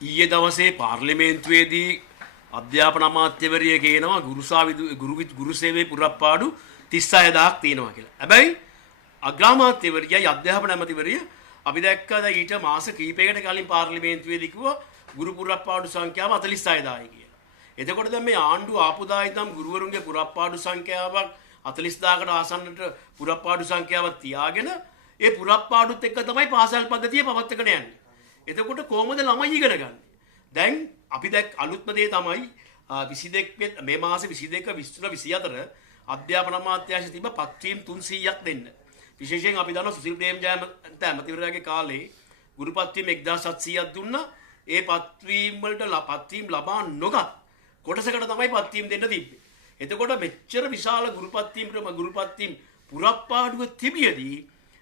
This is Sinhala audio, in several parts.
ඊයේ දවසේ පාර්ලිමේන්තුවේදී අධ්‍යාපන අමාත්‍යවරිය කියනවා ගුරු සේවයේ පුරප්පාඩු 36000ක් තියෙනවා කියලා. හැබැයි අග්‍රාමාත්‍යවරියයි අධ්‍යාපන ඇමතිවරිය අපි දැක්කා දැන් ඊට මාස කිහිපයකට කලින් පාර්ලිමේන්තුවේදී කිව්වා ගුරු පුරප්පාඩු සංඛ්‍යාව 46000යි කියලා. එතකොට දැන් මේ ආණ්ඩුව ආපු දායිතම් ගුරුවරුන්ගේ පුරප්පාඩු සංඛ්‍යාවක් 40000කට ආසන්නට පුරප්පාඩු සංඛ්‍යාවක් තියාගෙන ඒ පුරප්පාඩුත් එක්ක තමයි පාසල් පද්ධතිය පවත්වාගෙන යන්නේ. එතකොට කොහොමද ළමයි ඉගෙන ගන්න? දැන් අපි දැක් අලුත්ම දේ තමයි 22 මේ මාසේ 22 23 24 අධ්‍යාපන අමාත්‍යාංශය තිබ්බ පත්වීම් 300ක් දෙන්න. විශේෂයෙන් අපි දන්නවා සුසිල් ප්‍රේමජයන්ත ඇමතිවරයාගේ කාලේ ගුරු පත්වීම් 1700ක් දුන්නා. ඒ පත්වීම් වලට පත්වීම් ලබා නොගත් කොටසකට තමයි පත්වීම් දෙන්න තිබ්බේ. එතකොට මෙච්චර විශාල ගුරු පත්වීම් පුරප්පාඩුව තිබියදී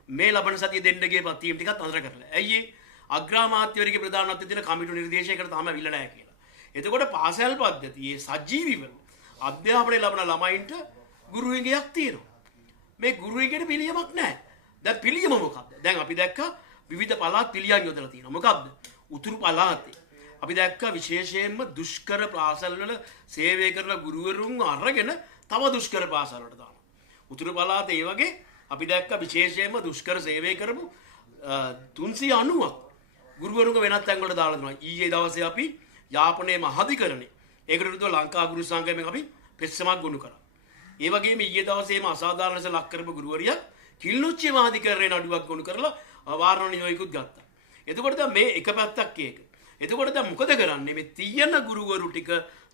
මේ ලබන සතිය දෙන්න ගිය පත්වීම් ටිකත් අතර කරලා. ඇයි අග්‍රාමාත්‍යවරියගේ ප්‍රධානත්වයෙන් දෙන කමිටු නිර්දේශයකට තාම අවිල්ල නැහැ කියලා. එතකොට පාසල් පද්ධතියේ සජීවීව අධ්‍යාපනය ලබන ළමයින්ට ගුරුවරයෙක් තියෙනවා. මේ ගුරුවරයෙකුට පිළියමක් නැහැ. දැන් පිළියම මොකක්ද? දැන් අපි දැක්කා විවිධ පළාත් පිළියම් යොදලා තියෙනවා. මොකක්ද? උතුරු පළාතේ අපි දැක්කා විශේෂයෙන්ම දුෂ්කර පාසල් වල සේවය කරන ගුරුවරුන් අරගෙන තව දුෂ්කර පාසල් වලට දානවා. උතුරු පළාතේ ඒ වගේ අපි දැක්කා විශේෂයෙන්ම දුෂ්කර සේවය කරපු 390ක් ගුරුවරුන්ගේ වෙනත් තැන් වලට දාලා දෙනවා. ඊයේ දවසේ අපි යාපනයේ මහාධිකරණේ ඒකට විරුද්ධව ලංකා ගුරු සංගමයෙන් අපි පෙස්සමක් ගොනු කරා. ඒ වගේම ඊයේ දවසේම අසාධාරණ ලෙස ලක් කරපු ගුරුවරියක් කිල්ලුච්චි මහාධිකරණේ නඩුවක් ගොනු කරලා වාරණ නියෝගිකුත් ගත්තා. එතකොට දැන් මේ එක පැත්තක් ඒක. එතකොට දැන් මොකද කරන්නේ? මේ තියෙන ගුරුවරු ටික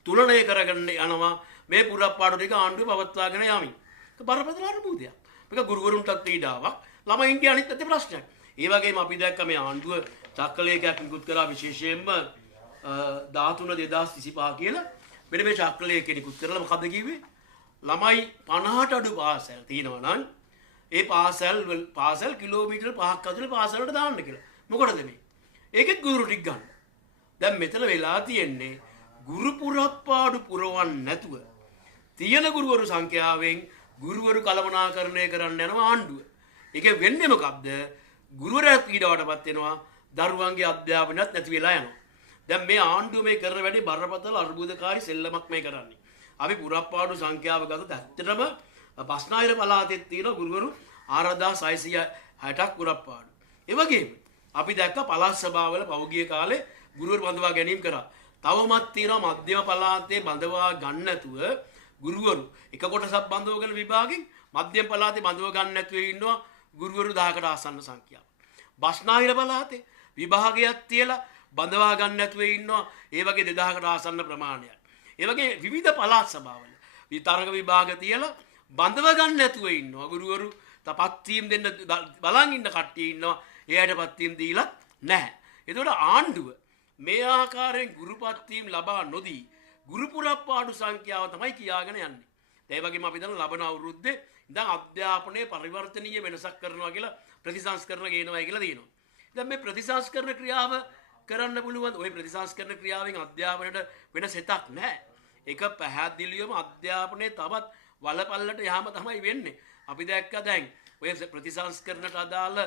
තුලණය කරගන්න යනවා මේ පුරප්පාඩු ටික ආණ්ඩුව පවත්වාගෙන යමින්. ඒක බරපතල අර්බුදයක්. මේක ගුරුවරුන්ටත් පීඩාවක්, ළමයින්ගේ අනිත් පැත්තේ ප්‍රශ්නයක්. ඒ වගේම අපි දැක්ක මේ ආණ්ඩුව චක්‍රලේඛයක් නිකුත් කරා විශේෂයෙන්ම 13/2025 කියලා. මෙන්න මේ චක්‍රලේඛය නිකුත් කරලා මොකද්ද කිව්වේ? ළමයි 50ට අඩු පාසල් තියෙනවා නම් ඒ පාසල් කිලෝමීටර් 5ක් අතර පාසලට දාන්න කියලා. මොකටද මේ? ඒකෙත් ගුරු ටික ගන්න. දැන් මෙතන වෙලා තියෙන්නේ ගුරු පුරප්පාඩු පුරවන්න නැතුව තියෙන ගුරුවරු සංඛ්‍යාවෙන් ගුරුවරු කළමනාකරණය කරන්න යනවා ආණ්ඩුව. ඒක වෙන්නේ මොකක්ද? ගුරුවරයා පීඩාවටපත් වෙනවා, දරුවන්ගේ අධ්‍යාපනයත් නැති වෙලා යනවා. දැන් මේ ආණ්ඩුව මේ කරන වැඩේ බරපතල අර්බුදකාරී සෙල්ලමක් මේ කරන්නේ. අපි පුරප්පාඩු සංඛ්‍යාව ගත්තොත් ඇත්තටම බස්නාහිර පළාතේ තියෙන ගුරුවරු 4660ක් පුරප්පාඩු. ඒ වගේම අපි දැක්ක පළාත් සභාවල පෞගිය කාලේ ගුරුවරු බඳවා ගැනීම කරා. තවමත් තියෙනවා මධ්‍යම පළාතේ බඳවා ගන්න නැතුව ගුරුවරු එක කොටසක් බඳවගෙන විභාගෙන් මධ්‍යම පළාතේ බඳව ගන්න නැතුව ඉන්නවා ගුරුවරු 10කට ආසන්න සංඛ්‍යාව. බස්නාහිර පළාතේ විභාගයක් තියලා බඳවා ගන්න නැතුව ඉන්නවා ඒ වගේ 2000කට ආසන්න ප්‍රමාණයක්. ඒ වගේ විවිධ පළාත් සභාවල විතරක විභාග තියලා බඳව ගන්න නැතුව ඉන්නවා ගුරුවරු. තපත් වීම දෙන්න බලන් ඉන්න කට්ටිය ඉන්නවා. එයාට පත් වීම දීලා නැහැ. ඒතකොට ආණ්ඩුව මේ ආකාරයෙන් ගුරුපත් වීම ලබා නොදී ගුරු පුරප්පාඩු සංඛ්‍යාව තමයි කියාගෙන යන්නේ. ඒ වගේම අපි දන්න ලබන අවුරුද්දේ ඉඳන් අධ්‍යාපනයේ පරිවර්තනීය වෙනසක් කරනවා කියලා ප්‍රතිසංස්කරණ ගේනවා කියලා තියෙනවා. දැන් මේ ප්‍රතිසංස්කරණ ක්‍රියාව කරන්න පුළුවන්. ওই ප්‍රතිසංස්කරණ ක්‍රියාවෙන් අධ්‍යාපනයට වෙනස් හිතක් නැහැ. ඒක පැහැදිලිවම අධ්‍යාපනයේ තවත් වලපල්ලට යහම තමයි වෙන්නේ. අපි දැක්කා දැන් ඔය ප්‍රතිසංස්කරණට අදාළ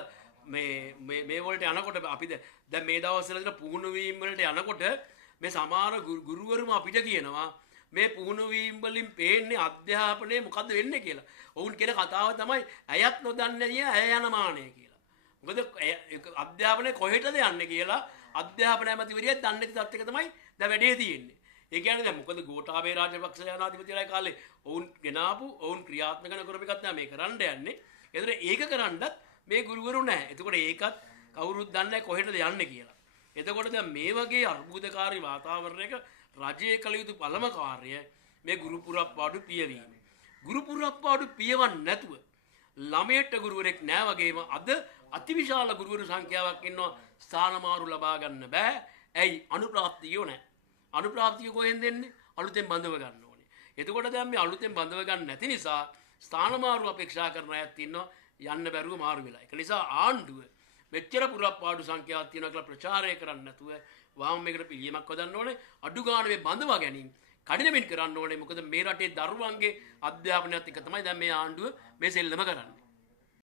මේ වලට යනකොට අපි දැන් මේ දවස්වල දෙන පුහුණු වීම වලට යනකොට මේ සමහර ගුරුවරුම අපිට කියනවා මේ පුහුණු වීම වලින් පේන්නේ අධ්‍යාපනයේ මොකද්ද වෙන්නේ කියලා. ඔවුන් කියන කතාව තමයි ඇයත් නොදන්නේ නිය ඇය යන මානෙ කියලා. මොකද අධ්‍යාපනය කොහෙටද යන්නේ කියලා අධ්‍යාපන ඇමතිවරියක් දන්නේ නැති තත්ත්වයක තමයි දැන් වැඩේ තියෙන්නේ. ඒ කියන්නේ දැන් මොකද ගෝඨාභය රාජපක්ෂ ජනාධිපතිලා කාලේ ඔවුන් ගෙනාපු ඔවුන් ක්‍රියාත්මක කරපු එකක් තමයි මේ කරන්න යන්නේ. ඒතර ඒක කරන්නත් මේ ගුරුවරු නැහැ. එතකොට ඒකත් කවුරුත් දන්නේ නැහැ කොහෙටද යන්නේ කියලා. එතකොට දැන් මේ වගේ අර්බුදකාරී වාතාවරණයක රජයේ කළ යුතු පළම කාර්යය මේ ගුරු පුරප්පාඩු පියවීම. ගුරු පුරප්පාඩු පියවන්න නැතුව ළමයට ගුරුවරෙක් නැහැ වගේම අද අතිවිශාල ගුරුවරු සංඛ්‍යාවක් ඉන්නවා ස්ථානමාරු ලබා ගන්න බෑ. ඇයි? අනුප්‍රාප්තියෝ නැහැ. අනුප්‍රාප්තිය කොහෙන්ද එන්නේ? අලුතෙන් බඳව ගන්න ඕනේ. එතකොට දැන් මේ අලුතෙන් බඳව ගන්න නැති නිසා ස්ථානමාරු අපේක්ෂා කරන අයත් ඉන්නවා යන්න බැරුව මාරු වෙලා. ඒක නිසා ආණ්ඩුව මෙච්චර පුරප්පාඩු සංඛ්‍යාවක් තියෙනවා කියලා ප්‍රචාරය කරන්න නැතුව වහම මේකට පිළියමක් හදන්න ඕනේ. අඩු ගන්න මේ බඳවා ගැනීම කඩිනමින් කරන්න ඕනේ. මොකද මේ රටේ දරුවන්ගේ අධ්‍යාපනයත් එක තමයි දැන් මේ ආණ්ඩුව මේ සෙල්ලම කරන්නේ.